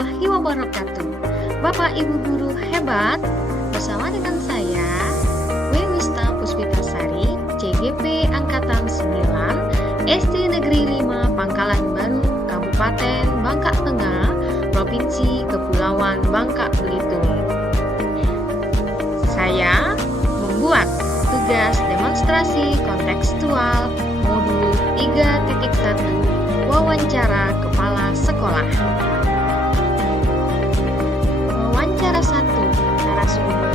warahmatullahi wabarakatuh. Bapak Ibu guru hebat, bersama dengan saya Wewista Puspitasari, CGP Angkatan 9, SD Negeri 5 Pangkalan Baru, Kabupaten Bangka Tengah, Provinsi Kepulauan Bangka Belitung. Saya membuat tugas demonstrasi kontekstual modul 3.1 wawancara kepala sekolah. Wawancara 1, narasumber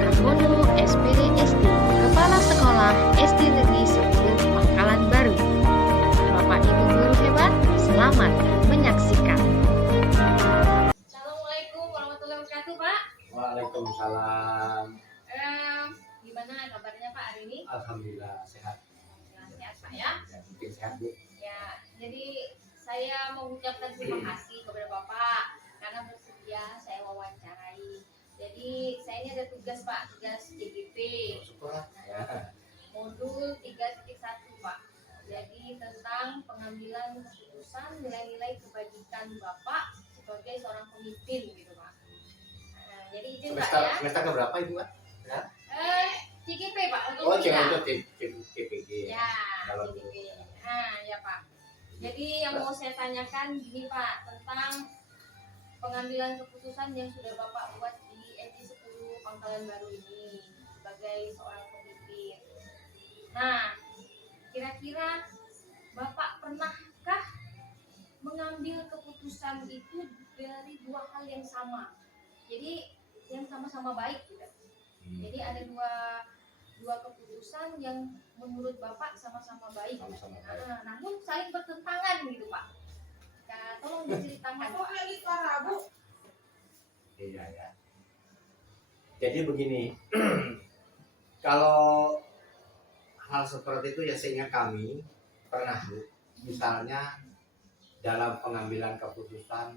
Karbono SPD SD, kepala sekolah SD Negeri 10 Pangkalan Baru. Bapak Ibu guru hebat, selamat menyaksikan. Assalamualaikum warahmatullahi wabarakatuh, Pak. Waalaikumsalam. Gimana kabarnya Pak hari ini? Alhamdulillah sehat. Sehat Pak ya? Mungkin sehat Bu. Ya, jadi saya mengucapkan terima kasih kepada Bapak karena bersedia saya wawancarai. Jadi saya ini ada tugas Pak, tugas CGP. Syukurlah. Ya. Modul 3.1 Pak. Jadi tentang pengambilan keputusan nilai-nilai kebajikan Bapak sebagai seorang pemimpin gitu Pak. Nah, jadi izin Pak ya. Semester keberapa Ibu Pak? Ya. CGP Pak. Oh, tiga. jangan itu TPG. Ya, Kalau CGP. Nah, ya Pak. Jadi yang mau saya tanyakan gini Pak, tentang pengambilan keputusan yang sudah Bapak buat di SD 10 Pangkalan Baru ini sebagai seorang pemimpin. Nah, kira-kira Bapak pernahkah mengambil keputusan itu dari dua hal yang sama? Jadi yang sama-sama baik gitu. Jadi ada dua keputusan yang menurut Bapak sama-sama baik. Sama-sama baik. Nah, namun saling bertentangan gitu Pak. Nah, tolong diceritakan Pak. Iya ya. Jadi begini, kalau hal seperti itu ya seingat kami pernah Bu, misalnya dalam pengambilan keputusan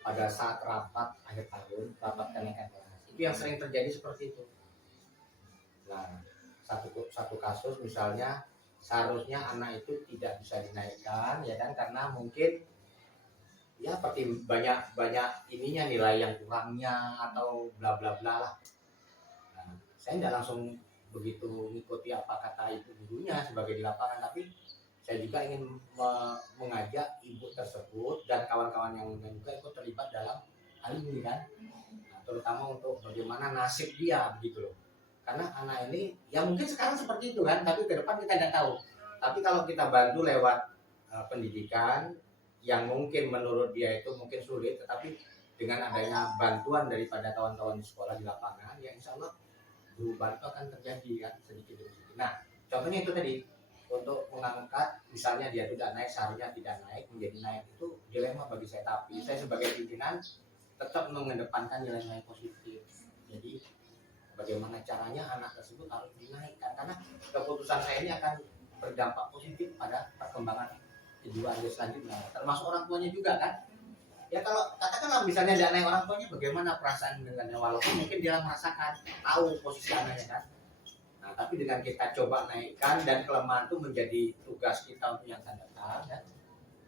pada saat rapat akhir tahun, rapat kenaikan kelas, itu yang sering terjadi seperti itu. Nah, satu kasus misalnya seharusnya anak itu tidak bisa dinaikkan ya kan, karena mungkin ya banyak ininya, nilai yang kurangnya atau bla bla bla lah. Nah, saya tidak langsung begitu mengikuti apa kata ibu gurunya sebagai di lapangan, tapi saya juga ingin mengajak ibu tersebut dan kawan-kawan yang juga ikut terlibat dalam hal ini kan. Nah, terutama untuk bagaimana nasib dia begitu loh. Karena anak ini ya mungkin sekarang seperti itu kan, tapi ke depan kita tidak tahu. Tapi kalau kita bantu lewat pendidikan yang mungkin menurut dia itu mungkin sulit, tetapi dengan adanya bantuan daripada kawan-kawan di sekolah di lapangan, ya insya Allah perubahan itu akan terjadi kan sedikit demi sedikit. Nah, contohnya itu tadi, untuk mengangkat misalnya dia tidak naik, seharusnya tidak naik menjadi naik, itu dilema bagi saya. Tapi saya sebagai pimpinan tetap mengedepankan nilai-nilai positif. Jadi bagaimana caranya anak tersebut harus dinaikkan, karena keputusan saya ini akan berdampak positif pada perkembangan kejiwaan dia selanjutnya, termasuk orang tuanya juga kan. Ya kalau katakanlah misalnya dia naik, orang tuanya bagaimana perasaan dengannya, walaupun mungkin dia merasakan tahu posisi anaknya kan. Nah, tapi dengan kita coba naikkan dan kelemahan itu menjadi tugas kita untuk yang akan datang ya,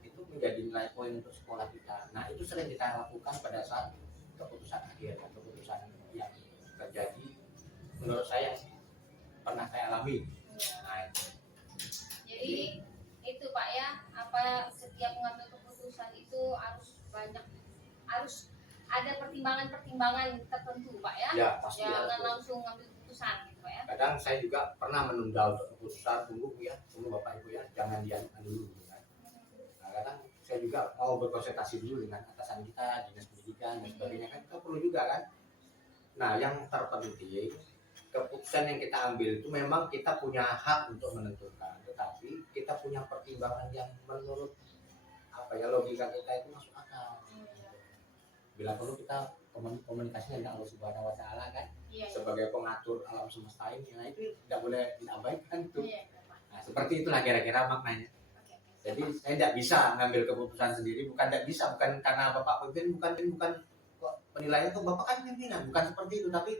itu menjadi nilai poin untuk sekolah kita. Nah, itu sering kita lakukan pada saat keputusan akhir, keputusan yang terjadi menurut saya pernah saya alami. Nah, Jadi itu Pak ya, apa setiap mengambil keputusan itu harus ada pertimbangan tertentu Pak ya. Ya pasti. Jangan ya, langsung ngambil keputusan gitu Pak ya. kadang saya juga pernah menunda untuk keputusan, tunggu Bapak Ibu ya, jangan dianukan dulu gitu kan. Nah, kadang saya juga mau berkonsultasi dulu dengan atasan kita, dinas pendidikan dan sebagainya kan, kita perlu juga kan. Nah, yang terpenting keputusan yang kita ambil itu memang kita punya hak untuk menentukan, tetapi kita punya pertimbangan yang menurut logika kita itu masuk akal. Bila perlu kita komunikasi dengan Allah Subhanahu Wa Taala kan, sebagai pengatur alam semesta ini. Nah, itu tidak boleh diabaikan itu. Nah, seperti itulah kira-kira maknanya. Jadi saya tidak bisa ngambil keputusan sendiri, bukan karena Bapak pemimpin, bukan penilaian tuh Bapak kan pimpinan, bukan seperti itu, tapi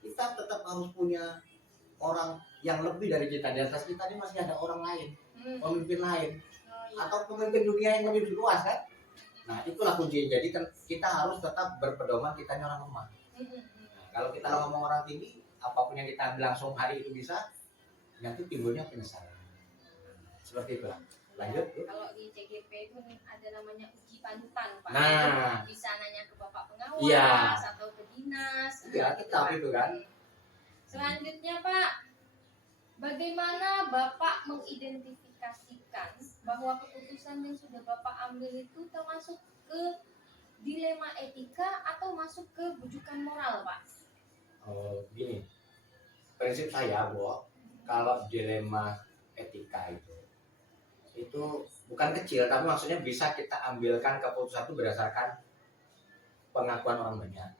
kita tetap harus punya orang yang lebih dari kita. Di atas kita ini masih ada orang lain, pemimpin lain, atau pemimpin dunia yang lebih luas kan. Nah itulah kunci. Jadi kan kita harus tetap berpedoman kita ini orang lemah. Nah, kalau kita ngomong orang tinggi, apapun yang kita ambil langsung hari itu bisa, nanti timbulnya penyesalan. Seperti itu. Lanjut. Kalau di CGP itu ada namanya uji panutan, Pak. Nah, Bisa nanya ke Bapak pengawas iya, atau ke dinas. iya, tetap itu kan. Selanjutnya, Pak, bagaimana Bapak mengidentifikasikan bahwa keputusan yang sudah Bapak ambil itu termasuk ke dilema etika atau masuk ke bujukan moral, Pak? Oh, gini. Prinsip saya, Bu, kalau dilema etika itu bukan kecil, tapi maksudnya bisa kita ambilkan keputusan itu berdasarkan pengakuan orang banyak.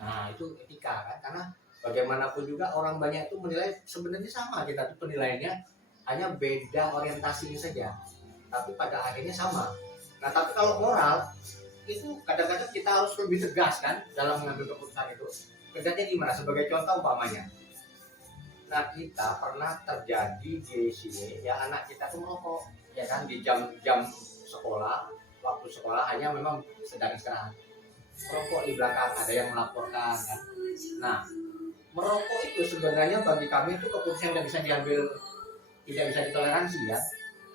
Nah, itu etika kan, karena bagaimanapun juga orang banyak itu menilai sebenarnya sama, kita tuh penilaiannya hanya beda orientasinya saja, tapi pada akhirnya sama. Nah, tapi kalau moral itu kadang-kadang kita harus lebih tegas kan dalam mengambil keputusan itu. Kerjanya gimana? Sebagai contoh umpamanya, nah kita pernah terjadi di sini ya, anak kita tuh merokok ya kan di jam-jam sekolah, waktu sekolah hanya memang sedang istirahat, merokok di belakang, ada yang melaporkan kan. Nah, merokok itu sebenarnya bagi kami itu keputusan yang bisa diambil, tidak bisa ditoleransi ya,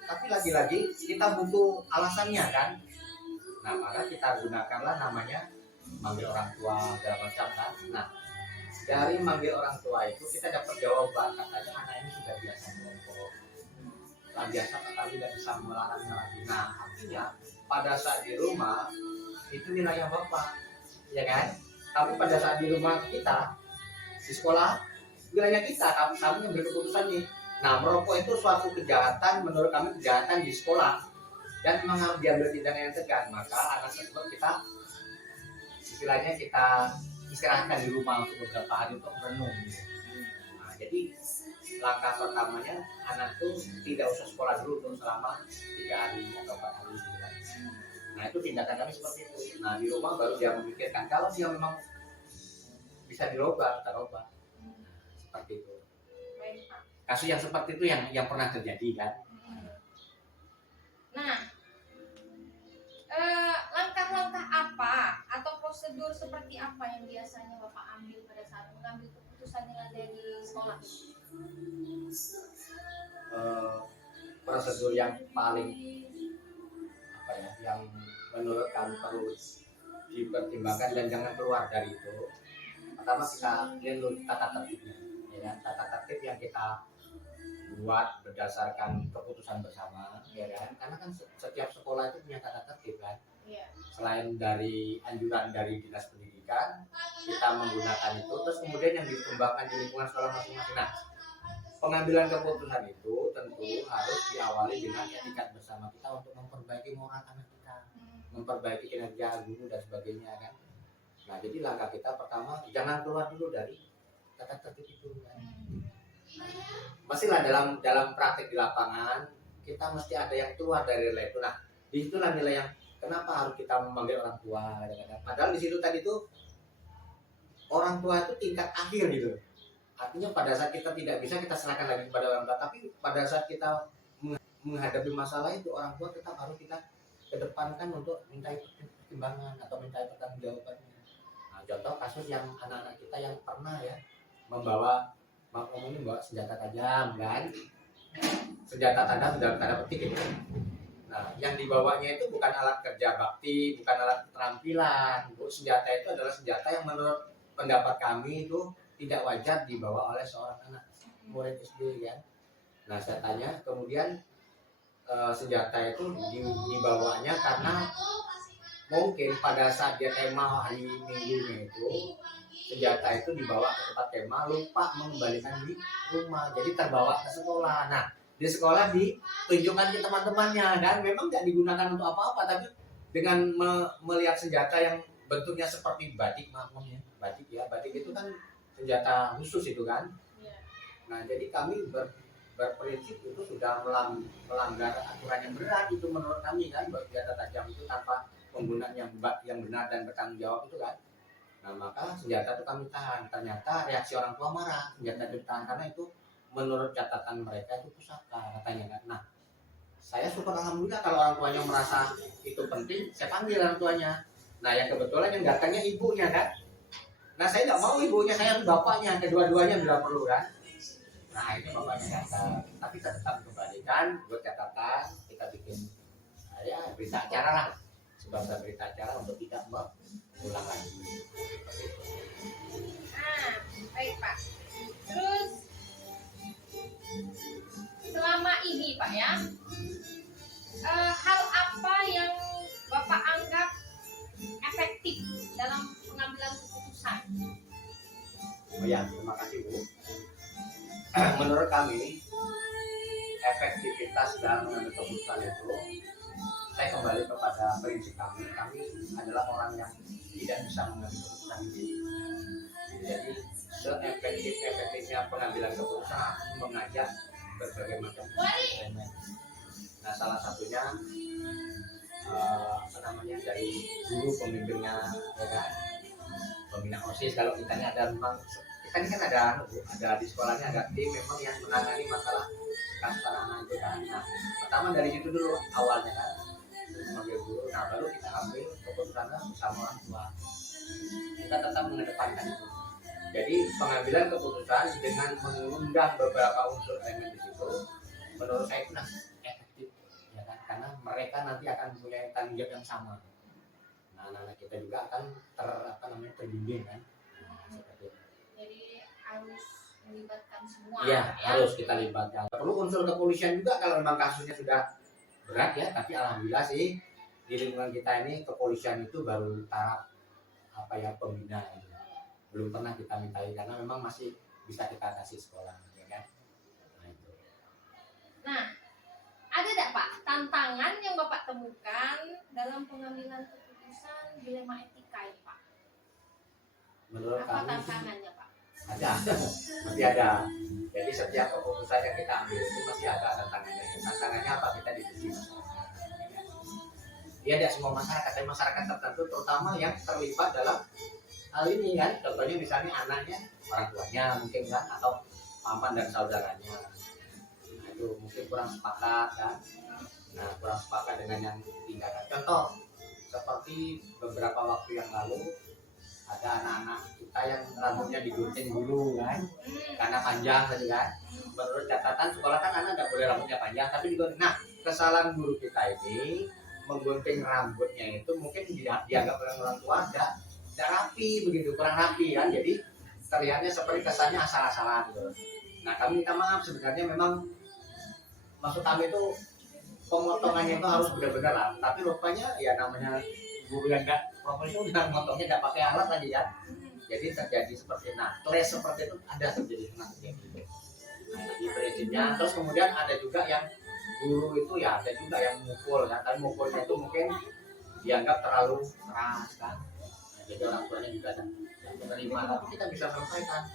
tapi lagi-lagi kita butuh alasannya kan. Nah, maka kita gunakanlah namanya manggil orang tua segala macam kan. Nah, dari manggil orang tua itu kita dapat jawaban, katanya anak ini sudah biasa merokok, sudah biasa, tetapi tidak bisa melarangnya lagi. Nah, artinya pada saat di rumah itu wilayah bapak, ya kan? Tapi pada saat di rumah kita, di sekolah, wilayah kita, kami yang berkeputusan nih. Nah, merokok itu suatu kejahatan, menurut kami kejahatan di sekolah, dan memang harus diambil tindakan yang tegas. Maka anak tersebut kita, istilahnya kita istirahatkan di rumah untuk beberapa hari untuk merenung. Nah, jadi langkah pertamanya anak itu tidak usah sekolah dulu untuk selama 3 hari atau 4 hari gitu kan. Nah, itu tindakan kami seperti itu. Nah, di rumah baru dia memikirkan kalau dia memang bisa dirubah, kita rubah. Seperti itu. Baik, Pak. Kasus yang seperti itu yang pernah terjadi kan. Nah, langkah-langkah apa atau prosedur seperti apa yang biasanya Bapak ambil pada saat mengambil keputusan yang ada di sekolah? Prosedur yang paling apa ya, yang menurut kami perlu dipertimbangkan dan jangan keluar dari itu. Pertama kita lihat dulu tata tertibnya, ya kan? Tata tertib yang kita buat berdasarkan keputusan bersama, ya kan? Karena kan setiap sekolah itu punya tata tertib kan. Iya. Selain dari anjuran dari dinas pendidikan, kita menggunakan itu, terus kemudian yang dikembangkan di lingkungan sekolah masing-masing. Nah, pengambilan keputusan itu tentu harus diawali dengan etikat bersama kita untuk memperbaiki moral anak kita, memperbaiki kinerja guru dan sebagainya kan. Nah, jadi langkah kita pertama jangan keluar dulu dari tata tertib itu kan. Mestilah dalam praktek di lapangan kita mesti ada yang keluar dari nilai itu. Nah, disitulah nilai yang kenapa harus kita memanggil orang tua kadang-kadang. Padahal di situ tadi tuh orang tua itu tingkat akhir gitu. Artinya pada saat kita tidak bisa kita serahkan lagi kepada orang tua, tapi pada saat kita menghadapi masalah itu orang tua tetap harus kita kedepankan untuk minta pertimbangan atau minta pertanggungjawabannya. Nah, contoh kasus yang anak-anak kita yang pernah ya membawa senjata tajam kan, senjata tajam dalam tanda petik itu. Nah, yang dibawanya itu bukan alat kerja bakti, bukan alat keterampilan. Senjata itu adalah senjata yang menurut pendapat kami itu tidak wajar dibawa oleh seorang anak murid SD kan. Nah, saya tanya kemudian senjata itu dibawanya karena mungkin pada saat dia kemah hari minggunya itu senjata itu dibawa ke tempat kemah, lupa mengembalikan di rumah, jadi terbawa ke sekolah. Nah, di sekolah ditunjukkan ke teman-temannya kan, memang nggak digunakan untuk apa-apa, tapi dengan melihat senjata yang bentuknya seperti batik, maafnya batik ya, batik itu kan senjata khusus itu kan. Nah, jadi kami berprinsip itu sudah melanggar aturan yang berat itu menurut kami kan, senjata tajam itu tanpa penggunaan yang benar dan bertanggung jawab itu kan. Nah, maka senjata itu kami tahan. Ternyata reaksi orang tua marah, senjata itu ditahan karena itu menurut catatan mereka itu pusaka katanya kan. Nah, saya syukur alhamdulillah kalau orang tuanya merasa itu penting, saya panggil orang tuanya. Nah yang kebetulan yang datangnya ibunya kan. Nah saya nggak mau ibunya, saya harus bapaknya, kedua-duanya bila perlu kan. Nah ini bapaknya datang, tapi tetap kembalikan buat catatan kita bikin ya berita acara lah, sebagai berita acara untuk tidak mengulang lagi. Nah, baik Pak. Terus selama ini Pak ya, hal apa yang Bapak anggap efektif dalam pengambilan keputusan? Oh ya, terima kasih Bu. Menurut kami efektivitas dalam mengambil keputusan itu, saya kembali kepada prinsip kami adalah orang yang tidak bisa mengambil keputusan sendiri. Jadi seefektif-efektifnya pengambilan keputusan harus mengajak berbagai macam elemen. Nah salah satunya dari guru pembimbingnya, ya kan? Pembina OSIS. Kalau kita ini ada memang kita ini kan ada di sekolahnya ada tim memang yang menangani masalah kasus anak-anak itu kan. Nah pertama dari situ dulu awalnya kan sebagai guru. Nah baru kita ambil keputusannya bersama orang tua. Kita tetap mengedepankan itu. Jadi pengambilan keputusan dengan mengundang beberapa unsur elemen di situ, menurut saya itu efektif, ya kan? Karena mereka nanti akan mempunyai tanggung jawab yang sama. Nah, anak-anak kita juga akan terbimbing kan. Seperti itu. Jadi harus melibatkan semua. Iya, ya? harus kita libatkan. Perlu unsur kepolisian juga kalau memang kasusnya sudah berat ya. Tapi alhamdulillah sih di lingkungan kita ini kepolisian itu baru taraf pembina. Belum pernah kita mintai karena memang masih bisa kita kasih sekolah, ya kan? Nah, itu. Nah, ada tidak Pak tantangan yang Bapak temukan dalam pengambilan keputusan dilema etika ini Pak? Menurut Apa kami tantangannya Pak? ada, masih ada. Jadi setiap keputusan yang kita ambil itu masih ada tantangannya. Tantangannya apa? Kita diskusi masyarakat. Dia tidak semua masyarakat, tapi masyarakat tertentu terutama yang terlibat dalam hal ini kan, contohnya misalnya anaknya, orang tuanya mungkin kan, atau paman dan saudaranya. Nah itu mungkin kurang sepakat kan. Nah kurang sepakat dengan yang tindakan. Contoh seperti beberapa waktu yang lalu ada anak-anak kita yang rambutnya digunting dulu kan, karena panjang tadi kan. Menurut catatan sekolah kan anak nggak boleh rambutnya panjang, tapi digunting. Nah kesalahan guru kita ini menggunting rambutnya itu mungkin dianggap oleh orang tua tidak rapi begitu, kurang rapi kan, jadi terlihatnya seperti kesannya asal-asalan gitu. Nah kami minta maaf, sebenarnya memang maksud kami itu pemotongannya itu harus benar-benar lah, tapi rupanya ya namanya guru yang enggak profesional, motongnya tidak pakai alat tadi kan, jadi terjadi seperti clash seperti itu ada terjadi gitu. Nah di prinsipnya, terus kemudian ada juga yang guru itu ya ada juga yang mukul kan, tapi mukulnya itu mungkin dianggap terlalu keras kan. Jadi orang tuanya juga tidak menerima, tapi kita bisa selesaikan.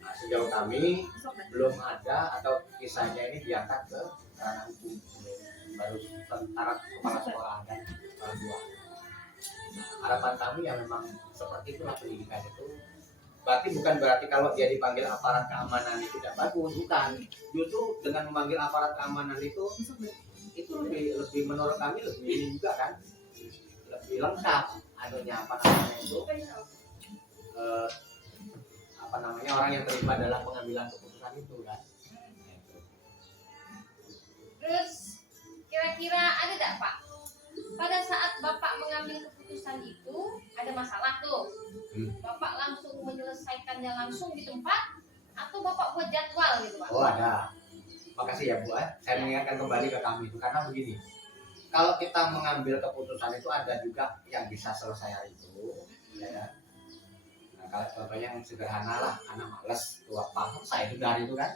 Nah, sejauh kami belum ada atau kisahnya ini diangkat ke ranah hukum, baru tentara kepala sekolah dan orang tua. Nah, harapan kami yang memang seperti itulah pendidikan itu. Bukan berarti kalau dia dipanggil aparat keamanan itu tidak bagus, bukan. Justru dengan memanggil aparat keamanan itu lebih menurut kami lebih juga kan, lebih lengkap. Anunya orang yang terlibat dalam pengambilan keputusan itu kan. Terus kira-kira ada tidak Pak pada saat Bapak mengambil keputusan itu ada masalah tuh, Bapak langsung menyelesaikannya langsung di tempat atau Bapak buat jadwal gitu Pak? Oh ada. Makasih ya Bu. Saya mengingatkan kembali ke kami itu karena begini. Kalau kita mengambil keputusan itu ada juga yang bisa selesai hari itu, ya. Nah, kalau contohnya yang sederhana lah, anak malas, tua paham saya itu dari itu kan.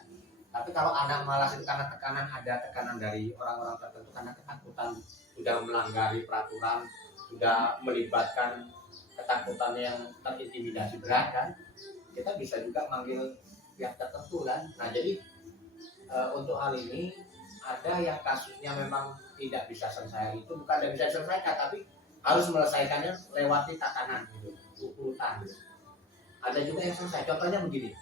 Tapi kalau anak malas itu karena ada tekanan dari orang-orang tertentu karena ketakutan sudah melanggari peraturan, sudah melibatkan ketakutan yang terintimidasi berat kan, kita bisa juga manggil pihak tertentu kan. Nah jadi untuk hal ini ada yang kasusnya memang tidak bisa selesai itu, bukan tidak bisa diselesaikan tapi harus melesaikannya lewati tatanan gitu, urutan gitu. Ada juga yang selesai, contohnya begini,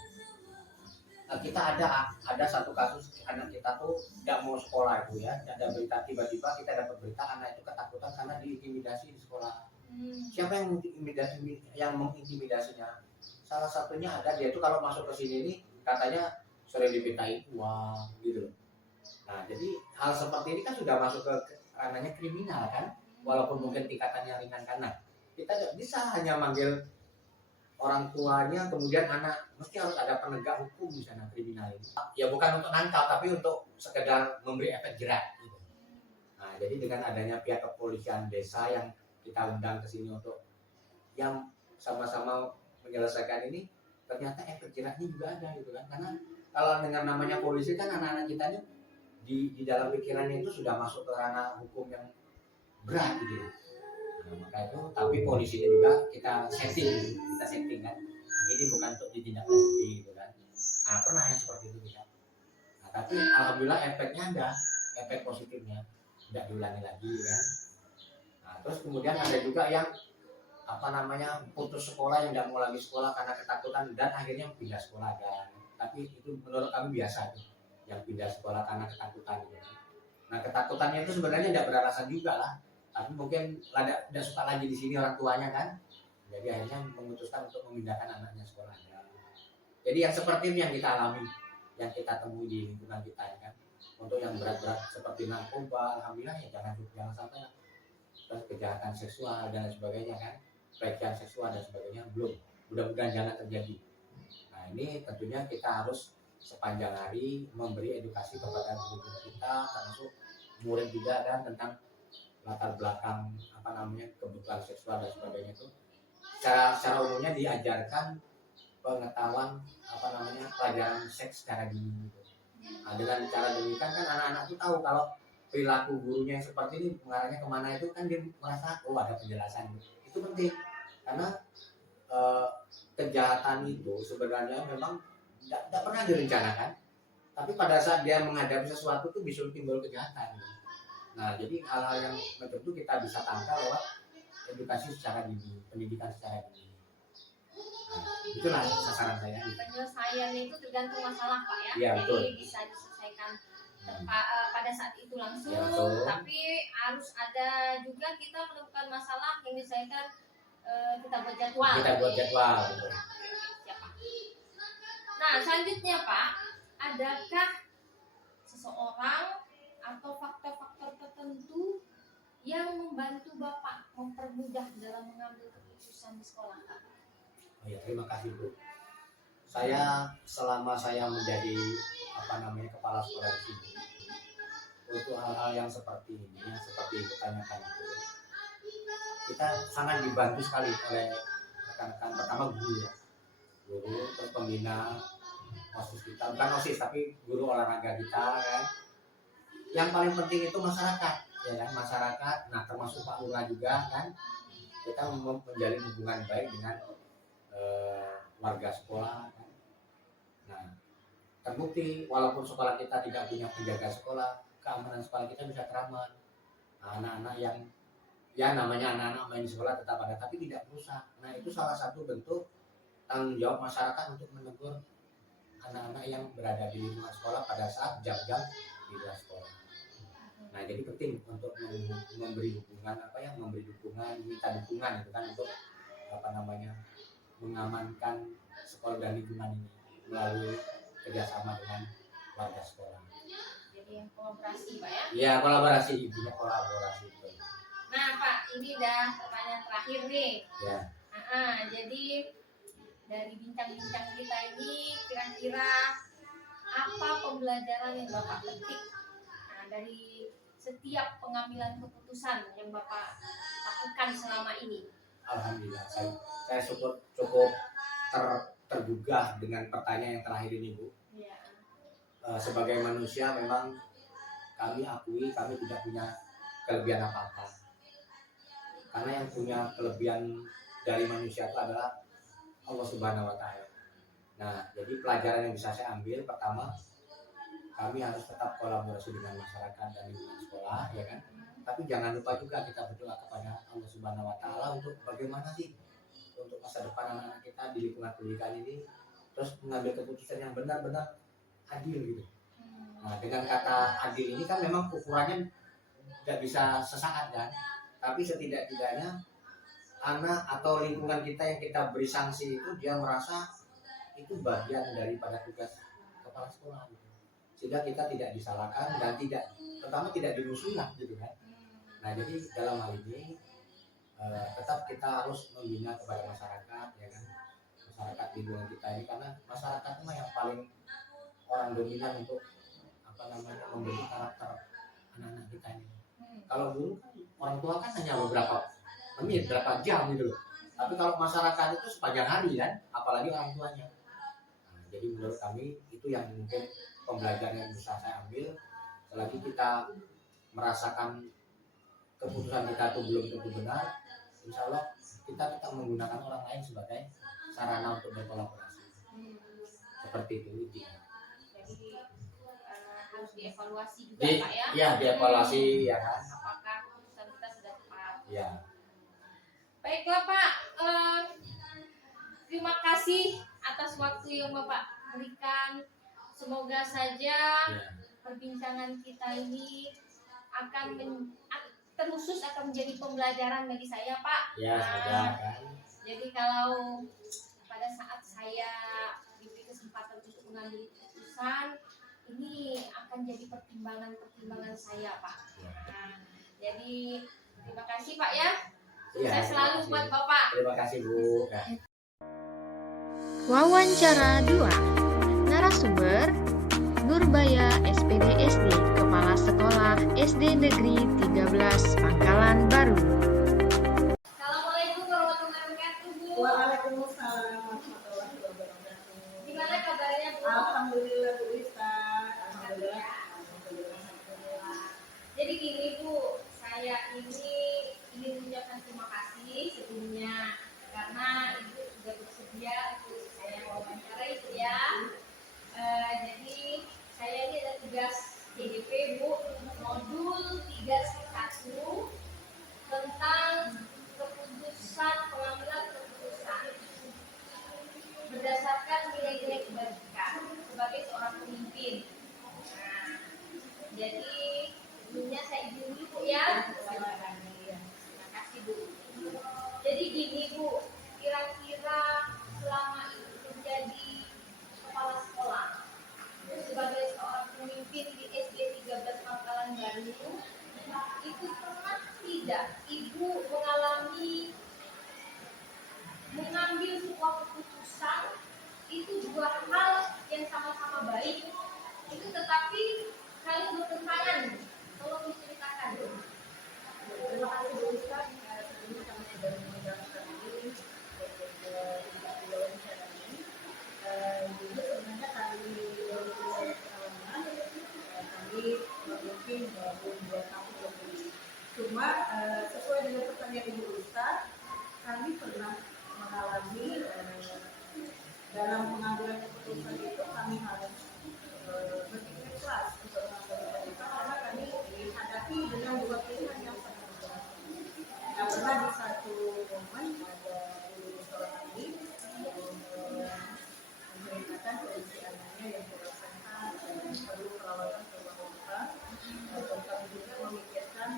kita ada satu kasus anak kita tuh tidak mau sekolah itu ya, ada berita tiba-tiba kita dapat berita anak itu ketakutan karena diintimidasi di sekolah. Siapa yang mengintimidasinya? Salah satunya ada dia tuh kalau masuk ke sini nih katanya sering dimintai uang gitu. Nah jadi hal seperti ini kan sudah masuk ke ranahnya kriminal kan, walaupun mungkin tingkatannya ringan karena kita tidak bisa hanya manggil orang tuanya kemudian anak, mesti harus ada penegak hukum di sana kriminal ini. Ya bukan untuk nangkal tapi untuk sekedar memberi efek jerak gitu. Nah jadi dengan adanya pihak kepolisian desa yang kita undang ke sini untuk yang sama-sama menyelesaikan ini, ternyata efek jeraknya juga ada gitu kan, karena kalau dengan namanya polisi kan anak-anak kita ini di dalam pikirannya itu sudah masuk ke ranah hukum yang berat gitu. Nah, maka itu tapi polisinya juga kita setting kan, ini bukan untuk ditindaklanjuti gitu kan. Nah pernah yang seperti itu kita. Nah, tapi alhamdulillah efeknya ada, efek positifnya tidak diulangi lagi kan. Nah terus kemudian ada juga yang putus sekolah, yang tidak mau lagi sekolah karena ketakutan dan akhirnya pindah sekolah kan. Tapi itu menurut kami biasa tuh, yang pindah sekolah karena ketakutan gitu. Nah ketakutannya itu sebenarnya tidak beralasan juga lah, tapi mungkin tidak suka lagi di sini orang tuanya kan, jadi akhirnya memutuskan untuk memindahkan anaknya sekolah. Jadi yang seperti ini yang kita alami, yang kita temui di lingkungan kita ya kan. Untuk yang berat-berat seperti narkoba, alhamdulillah ya jangan sampai lah. Terus kejahatan seksual dan sebagainya kan, pelecehan seksual dan sebagainya belum, mudah-mudahan jangan terjadi. Nah ini tentunya kita harus sepanjang hari memberi edukasi kepada guru kita, termasuk murid juga kan, tentang latar belakang kebutuhan seksual dan sebagainya itu. Secara umumnya diajarkan pengetahuan pelajaran seks secara dini gitu. Nah, dengan cara demikian kan anak-anak itu tahu kalau perilaku gurunya yang seperti ini mengarahnya kemana, itu kan dia merasa ada penjelasan gitu. Itu penting karena kejahatan itu sebenarnya memang tidak pernah direncanakan, tapi pada saat dia menghadapi sesuatu itu bisa timbul kejahatan. Nah jadi hal-hal yang macam itu kita bisa tangkal lewat edukasi secara dini, pendidikan secara dini. Nah, itulah sasaran saya. Penyelesaian itu tergantung masalah Pak ya, Ya, jadi betul. bisa diselesaikan pada saat itu langsung Ya, betul. tapi harus ada juga kita menemukan masalah yang diselesaikan, kita buat jadwal. Betul. Siap, Pak. Nah selanjutnya Pak, adakah seseorang atau faktor-faktor tertentu yang membantu Bapak mempermudah dalam mengambil keputusan di sekolah Pak? Oh ya, terima kasih Bu. Selama saya menjadi kepala sekolah di sini, untuk hal-hal yang seperti ini, yang seperti ditanyakan itu, kita sangat dibantu sekali oleh rekan-rekan, pertama guru ya, terus pembina OSIS kita, bukan OSIS tapi guru olahraga kita kan. Yang paling penting itu masyarakat, ya kan, masyarakat. Nah termasuk Pak Lurah juga kan, kita menjalin hubungan baik dengan warga sekolah kan. Nah terbukti walaupun sekolah kita tidak punya penjaga sekolah, keamanan sekolah kita bisa teraman. Nah, anak-anak yang ya namanya anak-anak main di sekolah tetap ada tapi tidak rusak. Nah itu salah satu bentuk tanggung jawab masyarakat untuk menegur anak-anak yang berada di lingkungan sekolah pada saat jam-jam di luar sekolah. Nah jadi penting untuk memberi dukungan, minta dukungan itu kan, untuk mengamankan sekolah dan lingkungan ini melalui kerjasama dengan warga sekolah. Jadi yang kolaborasi Pak ya? Iya kolaborasi, intinya kolaborasi itu. Nah Pak, ini udah pertanyaan terakhir nih. Ya. Jadi dari bincang-bincang kita ini, kira-kira apa pembelajaran yang Bapak petik dari setiap pengambilan keputusan yang Bapak lakukan selama ini? Alhamdulillah, saya cukup tergugah dengan pertanyaan yang terakhir ini Bu. Ya. Sebagai manusia memang kami akui kami tidak punya kelebihan apa-apa. Karena yang punya kelebihan dari manusia itu adalah Allah Subhanahu wa Ta'ala. Nah, jadi pelajaran yang bisa saya ambil, pertama, kami harus tetap kolaborasi dengan masyarakat dan lingkungan sekolah, ya kan? Tapi jangan lupa juga kita berdoa kepada Allah Subhanahu wa Ta'ala untuk bagaimana sih untuk masa depan anak-anak kita di lingkungan pendidikan ini, terus mengambil keputusan yang benar-benar adil gitu. Nah, dengan kata adil ini kan memang ukurannya tidak bisa sesaat kan, tapi setidak-tidaknya anak atau lingkungan kita yang kita beri sanksi itu dia merasa itu bagian daripada tugas kepala sekolah gitu. Sehingga kita tidak disalahkan dan pertama tidak dimusuhi lah gitu kan. Nah jadi dalam hal ini tetap kita harus membina kepada masyarakat ya kan, masyarakat lingkungan kita ini, karena masyarakat itu yang paling orang dominan untuk membentuk karakter anak-anak kita ini. Kalau dulu kan orang tua kan hanya beberapa menit, berapa jam gitu loh. Tapi kalau masyarakat itu sepanjang hari kan, apalagi orang tuanya. Nah, jadi menurut kami itu yang mungkin pembelajaran yang bisa saya ambil. Selagi kita merasakan keputusan kita itu belum tentu benar, insya Allah kita tetap menggunakan orang lain sebagai sarana untuk berkolaborasi. Seperti itu intinya. Jadi harus dievaluasi juga Pak ya. Iya, dievaluasi ya kan. Apakah keputusan kita sudah tepat? Iya. Baiklah Pak, terima kasih atas waktu yang Bapak berikan. Semoga saja perbincangan kita ini terkhusus akan menjadi pembelajaran bagi saya Pak. Ya, kan. Jadi kalau pada saat saya diberi kesempatan untuk mengambil keputusan, ini akan jadi pertimbangan saya Pak. Nah, jadi terima kasih Pak ya. Saya selalu buat Bapak. Terima kasih Bu. Wawancara 2. Narasumber Nurbaya SPD SD, Kepala Sekolah SD Negeri 13 Pangkalan Baru. Assalamualaikum warahmatullahi wabarakatuh Bu. Waalaikumsalam warahmatullahi wabarakatuh. Gimana kabarnya Bu? Alhamdulillah Bu Rista. Alhamdulillah. Jadi gini Bu, saya ini ingin mengucapkan terima kasih sebelumnya karena Ibu sudah bersedia untuk saya wawancarai ya. Jadi saya ini ada tugas CDP Bu, modul 3.1 tentang pengambilan keputusan berdasarkan nilai-nilai kebajikan sebagai seorang pemimpin. Nah, jadi sebelumnya saya izin dulu Bu ya. Terima kasih Bu. Jadi gini Bu, kira-kira selama itu menjadi kepala sekolah sebagai seorang pemimpin di SD 13 Pangkalan Baru, itu pernah tidak Ibu mengambil sebuah keputusan itu dua hal yang sama-sama baik itu tetapi saling bertentangan? Tolong diceritakan. Terima kasih Bu Rista. Sebelumnya kami sudah mengucapkan diri untuk wawancara ini. Jadi sebenarnya kami mungkin baru 2 tahun lebih. Cuma sesuai dengan pertanyaan Ibu Rista, kami pernah mengalami dalam pengambilan keputusan itu kami harus berpikir keras untuk mengambil keputusan karena kami dihadapi dengan dua pilihan yang sangat berbeda. Nah, pernah di satu momen ada guru sekolah kami menceritakan kondisi anaknya yang kurang sehat dan perlu perawatan terbatas. Dan kami juga memikirkan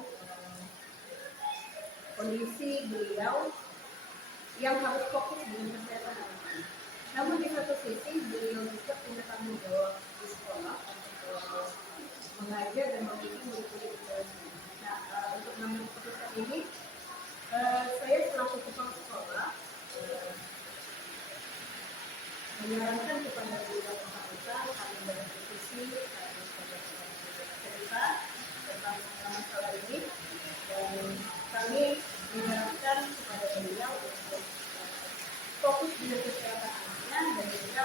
kondisi beliau yang harus fokus dengan kesehatan anak. Namun di satu sisi beliau juga punya tanggung jawab di sekolah untuk mengajar dan membimbing murid-murid. Nah, untuk mengambil keputusan ini, saya selaku kepala sekolah menyarankan kepada beliau bersangkutan kami berdiskusi cerita tentang masalah ini dan kami menyarankan kepada beliau untuk fokus dengan kesehatan anaknya dan juga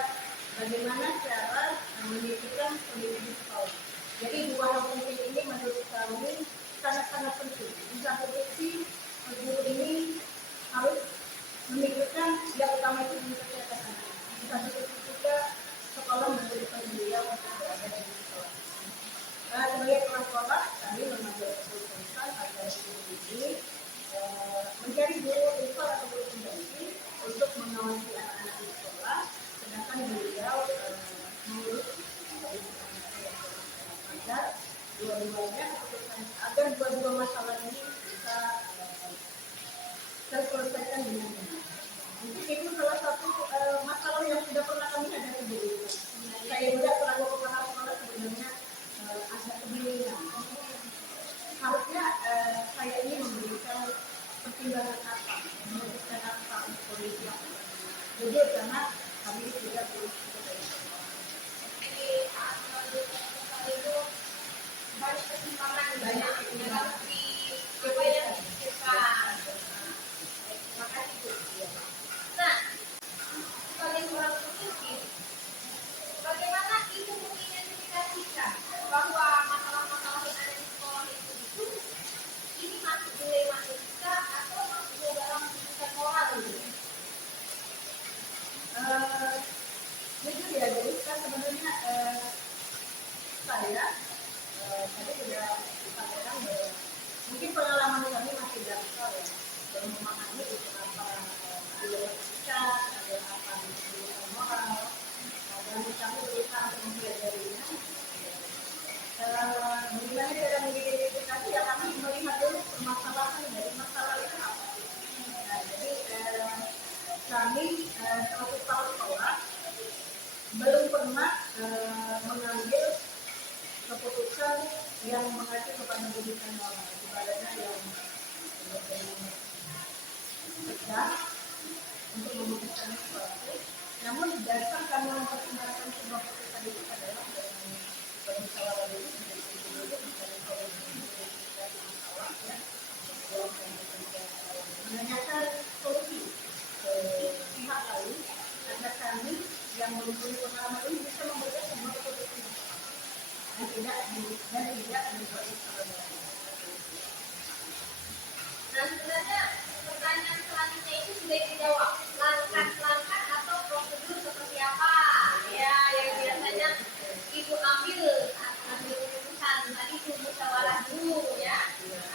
bagaimana cara mendidikan pendidikan sekolah. Jadi dua hal penting ini menurut kami sangat-sangat penting. Di satu sisi guru ini harus memikirkan yang utama itu dengan kesehatan anak. Di satu sisi juga sekolah memberikan beliau untuk berada di sekolah. Sebagai kepala sekolah kami mengambil keputusan agar guru ini menjadi guru privat atau guru pengganti untuk mengawasi anak-anak di sekolah, sedangkan beliau mengurus kalau yang sudah pernah kami hadapi dulu, saya juga selalu kepala sekolah sebenarnya agak kebingungan. Harusnya saya ini memberikan pertimbangan apa, memutuskan apa untuk kondisi yang jujur karena kami tidak belum itu banyak ketimpangan banyak dalam ketimpangan. di apa yang dipikirkan. Terima kasih Bu. Nah, sebagai seorang pemimpin, bagaimana Ibu mengidentifikasikan bahwa masalah-masalah yang ada di sekolah itu ini masuk dilema etika atau masuk ke dalam keputusan moral gitu? Jujur ya, jadi kan sebenarnya saya tadi sudah disampaikan bahwa mungkin pengalaman kami masih dangkal ya, belum memahami itu apa dilema etika, ada apa keputusan moral, dan kami berusaha untuk mempelajarinya. Bagaimana cara mengidentifikasi ya, kami melihat dulu permasalahan dari masalah itu apa. Nah, jadi kami selaku kepala sekolah belum pernah mengambil keputusan yang mengacu kepada pendidikan moral, ibaratnya yang tegas untuk memutuskan sesuatu. Namun dasar kami mempertimbangkan semua keputusan itu adalah dengan bermusyawarah dulu, menanyakan solusi ke pihak lain agar kami yang mempunyai pengalaman ini bisa memberikan semua keputusan yang tidak membuat kesalahan. Nah, sebenarnya pertanyaan selanjutnya itu sudah dijawab. Langkah-langkah atau prosedur seperti apa ya yang biasanya Ibu ambil saat mengambil keputusan? Tadi itu musyawarah dulu ya.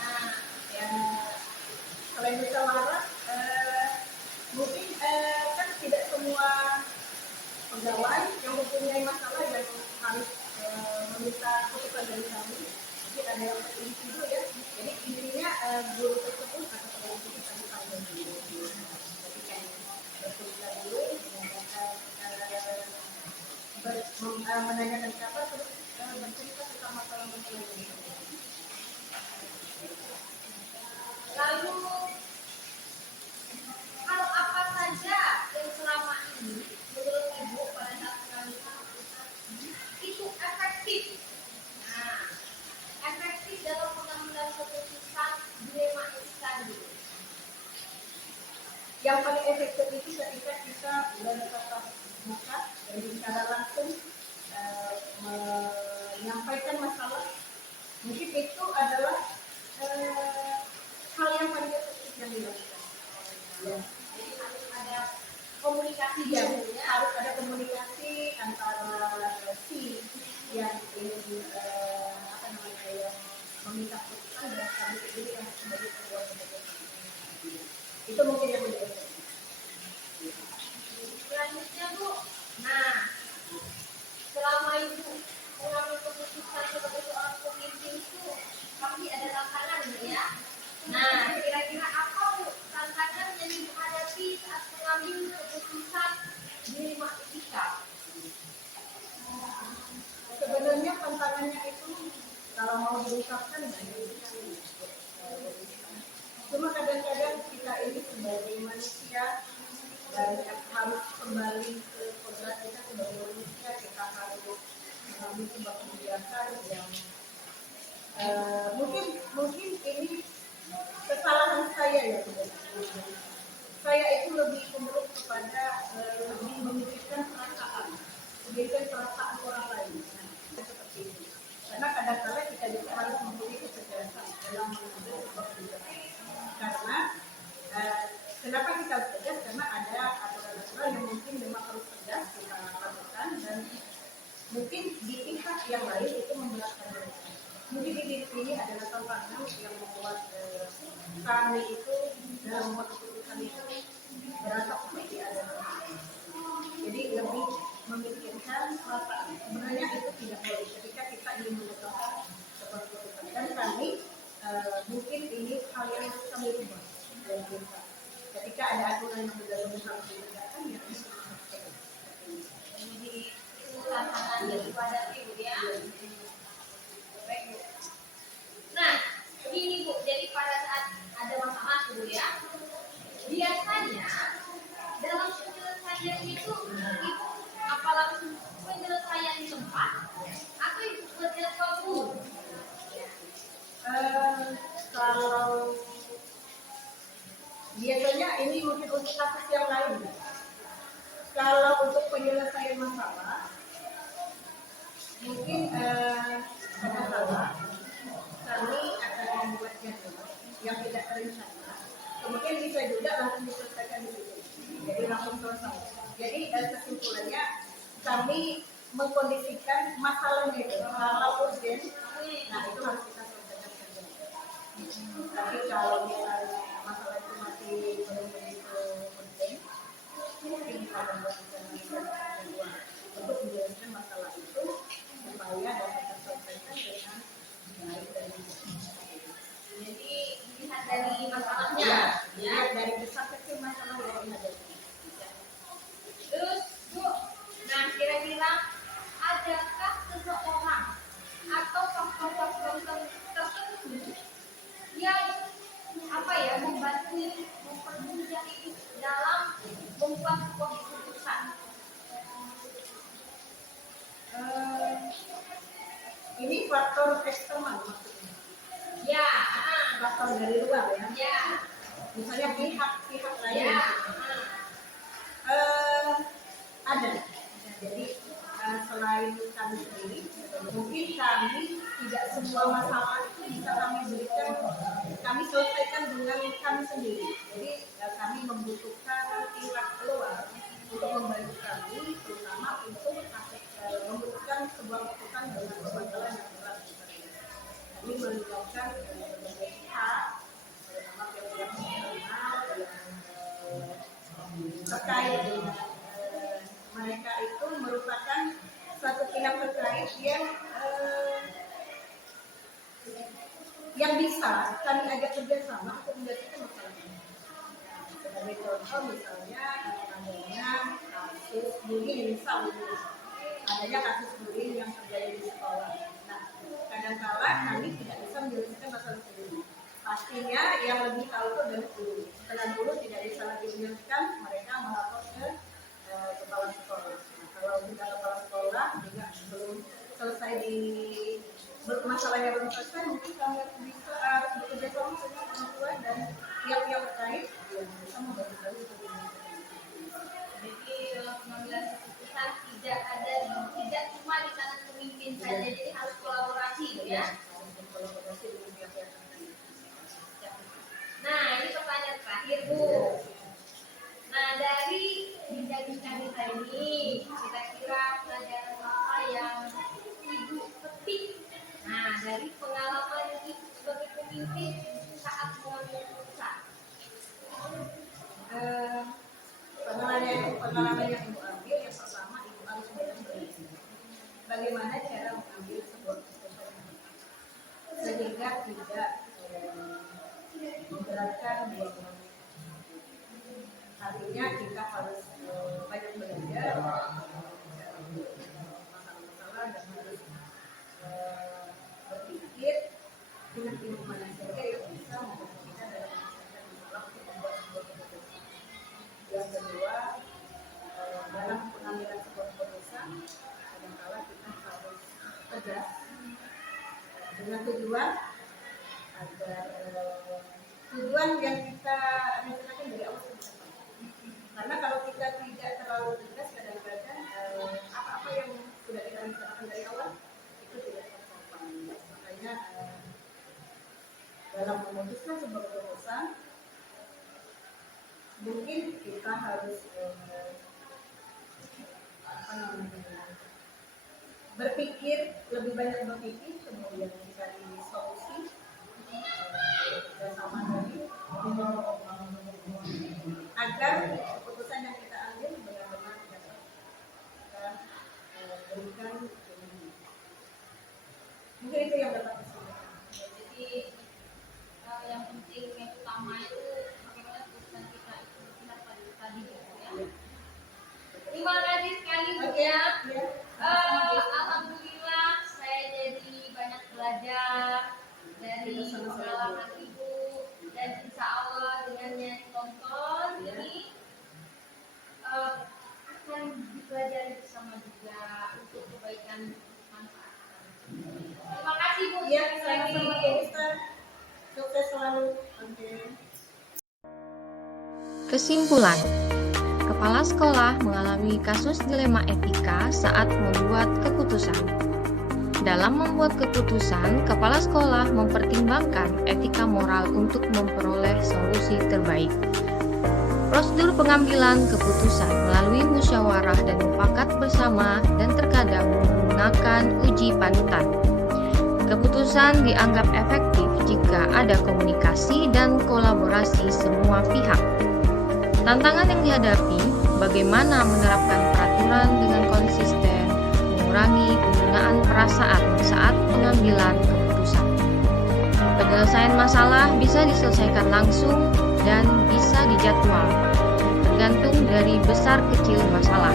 Nah, Ya, selain musyawarah, mungkin kan tidak semua pegawai yang mempunyai masalah yang harus meminta keputusan dari kami. Mungkin ada yang individu ya. Jadi intinya guru tersebut atau pegawai itu kami panggil dulu. Jadi kan bercerita dulu, menanyakan siapa, terus bercerita tentang masalah-masalah ini. lalu hal apa saja yang selama ini menurut Ibu pada saat mengambil keputusan itu efektif? Nah, efektif dalam pengambilan keputusan dilema etika dulu. Yang paling efektif itu ketika kita bertatap muka dan bicara langsung, menyampaikan masalah. Mungkin itu adalah hal yang paling efektif yang dilakukan. Ya. Jadi harus ada komunikasi Ya, dulu ya. harus ada komunikasi antara si yang ingin yang meminta keputusan dan kami sendiri yang sebagai pembuat keputusan. Itu mungkin yang lebih efektif. Selanjutnya Bu, nah selama Ibu mengambil keputusan sebagai seorang pemimpin itu pasti ada tantangan gitu ya. Nah, kira-kira apa Bu tantangan yang Ibu hadapi saat mengambil keputusan dilema etika? Sebenarnya tantangannya itu kalau mau diungkapkan cuma kadang-kadang kita ini sebagai manusia dan harus kembali ke kodrat kita sebagai manusia. Kita harus mengambil sebuah kebijakan yang mungkin ini kesalahan saya ya. Saya itu lebih cenderung kepada lebih memikirkan perasaan orang lain. Seperti itu. Karena kadang-kadang kita juga harus mempunyai kecerdasan dalam mengambil sebuah kebijakan. Karena kenapa kita harus tegas? Karena ada aturan-aturan yang mungkin memang harus tegas kita lakukan, dan mungkin di pihak yang lain itu memberatkan mereka. Mungkin di ini adalah tantangan yang membuat kami itu dalam membuat keputusan itu berasa seperti ada. Jadi lebih memikirkan perasaan. Sebenarnya itu tidak boleh ketika kita ingin menentukan sebuah keputusan. Dan kami mungkin ini hal yang harus kami ubah. Ketika ada aturan yang benar-benar harus ditegakkan, ya kajian itu ibu apa langsung penyelesaian di tempat atau ibu kerja kabur? Kalau biasanya ini mungkin untuk kasus yang lain. Kalau untuk penyelesaian masalah, mungkin katakanlah kami akan membuat jadwal yang tidak terencana, kemudian bisa juga langsung diselesaikan di situ. Jadi langsung selesai. Jadi kesimpulannya kami mengkondisikan masalahnya itu kalau urgent, nah itu harus kita selesaikan saja. Tapi kalau misalnya masalah itu masih belum begitu penting, mungkin kita membuat jadwal untuk menjelaskan masalah itu supaya dapat terselesaikan dengan baik dan Jadi dilihat dari masalahnya, ya dari besar kecil masalah yang ada. Terus Bu, nah kira-kira adakah seseorang atau faktor-faktor tertentu yang apa ya mempermudah itu dalam membuat sebuah keputusan? Ini faktor eksternal maksudnya. Ya, Faktor dari luar ya. ya, Misalnya pihak lain. ya. Ada. Jadi selain kami sendiri, mungkin kami tidak semua masalah itu bisa kami selesaikan dengan kami sendiri. Jadi kami membutuhkan pihak keluar untuk membantu kami, terutama untuk membutuhkan sebuah keputusan dengan permasalahan yang berat. Kami melibatkan berbagai pihak, terutama pihak internal yang terkait dengan mereka itu merupakan satu pihak terkait yang bisa kami ajak kerjasama untuk menyelesaikan masalah ini. Sebagai contoh misalnya adanya kasus bullying, adanya kasus bullying yang terjadi di sekolah. Nah, kadang-kala kami tidak bisa menyelesaikan masalah sendiri. Pastinya yang lebih tahu itu adalah guru. Setelah guru tidak bisa lagi menyelesaikan, mereka melapor ke kepala sekolah. Nah, kalau kita kepala sekolah juga belum selesai masalahnya belum selesai, mungkin kami bisa bekerja sama dengan orang tua dan pihak-pihak terkait yang bisa membantu kami untuk menyelesaikan. Jadi pengambilan keputusan tidak cuma di tangan pemimpin saja, jadi harus kolaborasi, ya. Kolaborasi dengan pihak-pihak terkait. Nah, ini pertanyaan terakhir, Bu. Nah, dari bincang-bincang kita ini, kira-kira pelajaran apa yang Ibu petik? Nah, dari pengalaman Ibu sebagai pemimpin saat mengambil keputusan. Pengalaman yang Ibu ambil, yang pertama Ibu harus belajar bagaimana cara mengambil sebuah keputusan sehingga tidak memberatkan dua orang. Artinya kita harus banyak belajar masalah-masalah dan harus berpikir dengan ilmu mana saja yang bisa membantu kita dalam menyelesaikan masalah untuk membuat sebuah keputusan. Yang kedua, dalam pengambilan sebuah keputusan, kadang-kala kita harus tegas dengan tujuan agar tujuan yang kita rencanakan dari awal sudah sampai. Karena kalau kita tidak terlalu tegas, kadang-kadang apa-apa yang sudah kita rencanakan dari awal itu tidak tercapai. Makanya dalam memutuskan sebuah keputusan, mungkin kita harus berpikir, lebih banyak berpikir, kemudian mencari solusi bersama tadi agar keputusan yang kita ambil benar-benar dapat kita berikan mungkin itu yang dapat disampaikan. Jadi yang penting yang utama itu bagaimana keputusan kita itu berpihak pada tadi, ya. Terima kasih sekali, Bu, ya. Alhamdulillah saya jadi banyak belajar dari pengalaman Ibu, dan insya Allah dengan yang ditonton ini sama-sama juga untuk kebaikan manfaat. Terima kasih Bu. Iya, Sekali lagi. sama-sama Bu Ustaz. Sukses selalu. Oke. Kesimpulan, kepala sekolah mengalami kasus dilema etika saat membuat keputusan. Dalam membuat keputusan, kepala sekolah mempertimbangkan etika moral untuk memperoleh solusi terbaik. Prosedur pengambilan keputusan melalui musyawarah dan mufakat bersama dan terkadang menggunakan uji panutan. Keputusan dianggap efektif jika ada komunikasi dan kolaborasi semua pihak. Tantangan yang dihadapi, bagaimana menerapkan peraturan dengan konsisten, mengurangi penggunaan perasaan saat pengambilan keputusan. Penyelesaian masalah bisa diselesaikan langsung dan bisa dijadwal, tergantung dari besar kecil masalah.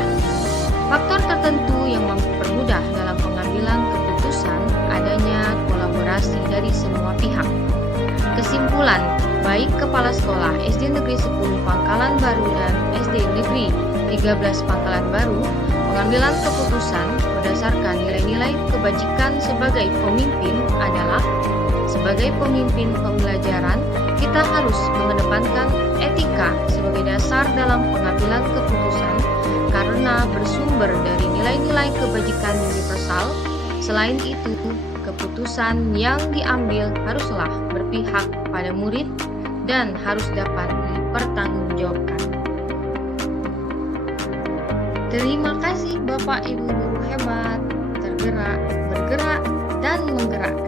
Faktor tertentu yang mempermudah dalam pengambilan keputusan adanya kolaborasi dari semua pihak. Kesimpulan, baik kepala sekolah SD Negeri 10 Pangkalan Baru dan SD Negeri 13 Pangkalan Baru, pengambilan keputusan berdasarkan nilai-nilai kebajikan sebagai pemimpin adalah sebagai pemimpin pembelajaran, kita harus mengedepankan etika sebagai dasar dalam pengambilan keputusan karena bersumber dari nilai-nilai kebajikan universal. Selain itu, keputusan yang diambil haruslah berpihak pada murid dan harus dapat dipertanggungjawabkan. Terima kasih Bapak Ibu guru hebat, tergerak, bergerak, dan menggerak.